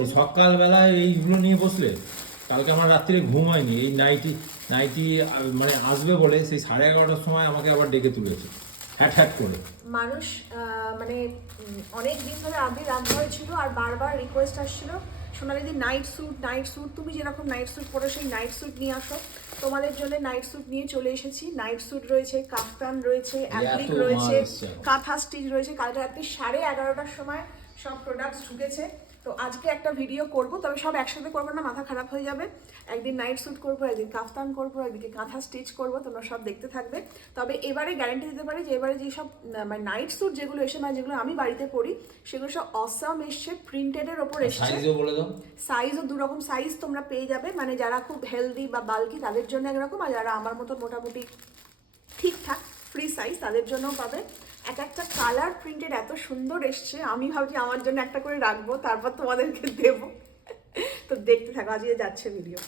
এই সকালবেলায় এইগুলো নিয়ে বসলে কালকে আমার রাত্রিরে ঘুম হয়নি। এই নাইটি নাইটি মানে আসবে বলে সেই 11:30টার সময় আমাকে আবার ডেকে তুলেছে হ্যাট হ্যাট করে। মানুষ মানে অনেক দিন ধরে আবির রান্নাঘরে ছিল আর বারবার রিকোয়েস্ট আসছিল সোনালিদি নাইট স্যুট তুমি যেরকম নাইট স্যুট পরো সেই নাইট স্যুট নিয়ে আসো। তোমাদের জন্য নাইট স্যুট নিয়ে চলে এসেছি। নাইট স্যুট রয়েছে, কাফতান রয়েছে, অ্যাপ্লিক রয়েছে, কাঁথা স্টিচ রয়েছে। কালকে রাত্রি 11:30টার সময় সব প্রোডাক্টস ঢুকেছে। তো আজকে একটা ভিডিও করব, তবে সব একসাথে করবো না, মাথা খারাপ হয়ে যাবে। একদিন নাইট স্যুট করবো, একদিন কাফতান করবো, একদিকে কাঁথা স্টিচ করবো, তোমরা সব দেখতে থাকবে। তবে এবারে গ্যারান্টি দিতে পারি যে এবারে যেসব মানে নাইট স্যুট যেগুলো এসে মানে যেগুলো আমি বাড়িতে পরি সেগুলো সব অসাম এসছে, প্রিন্টেডের ওপর এসছে। সাইজও বলে দাও। সাইজও দুরকম সাইজ তোমরা পেয়ে যাবে, মানে যারা খুব হেলদি বা বাল্কি তাদের জন্য একরকম, আর যারা আমার মতো মোটামুটি ঠিকঠাক ফ্রি সাইজ তাদের জন্যও পাবে। এক একটা কালার প্রিন্টেড এত সুন্দর এসছে, আমি ভাবছি আমার জন্য একটা করে রাখবো, তারপর তোমাদেরকে দেবো। তো দেখতে থাকো, আজকে যাচ্ছে ভিডিও।